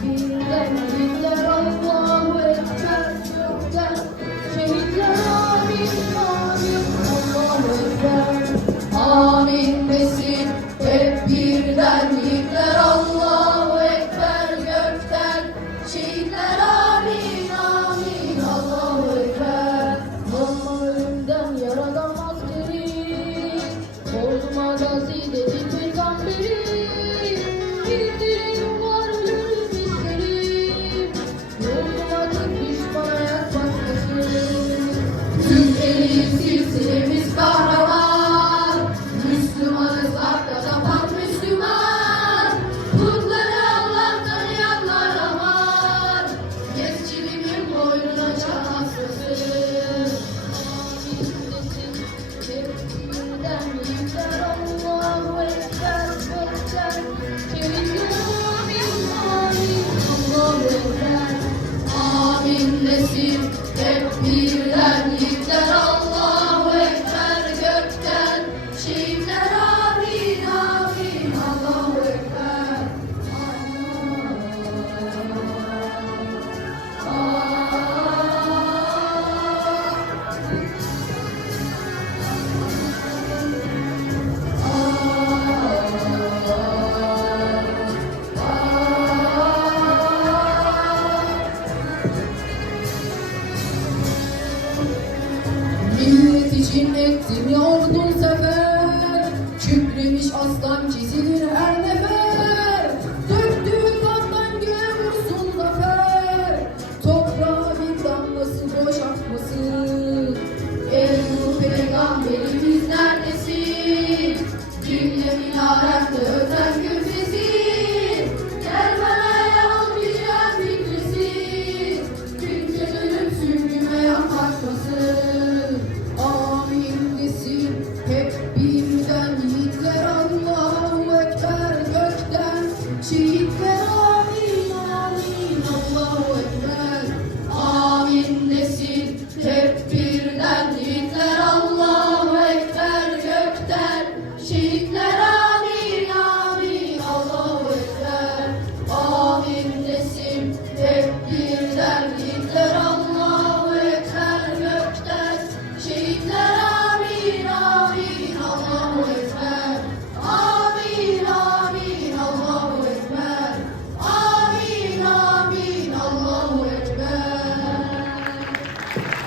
Thank you. Elif silsilemiz kahraman Müslümanız hakka tapan Müslüman Putları Allah tanıyanlar aman Gezçilimin boynuna can hastası Tepkinden yükler Allahu Ekber Kelimumin amin Allahu Ekber Amin desin Seçkin etti mi ordun sefer. Kükremiş aslan çizilir her nefer. Döktüğü kandan göğe vursun zafer. Toprağa bir damlası boş akmasın Ey bu peygamberimiz neredesin? Cümle minarette to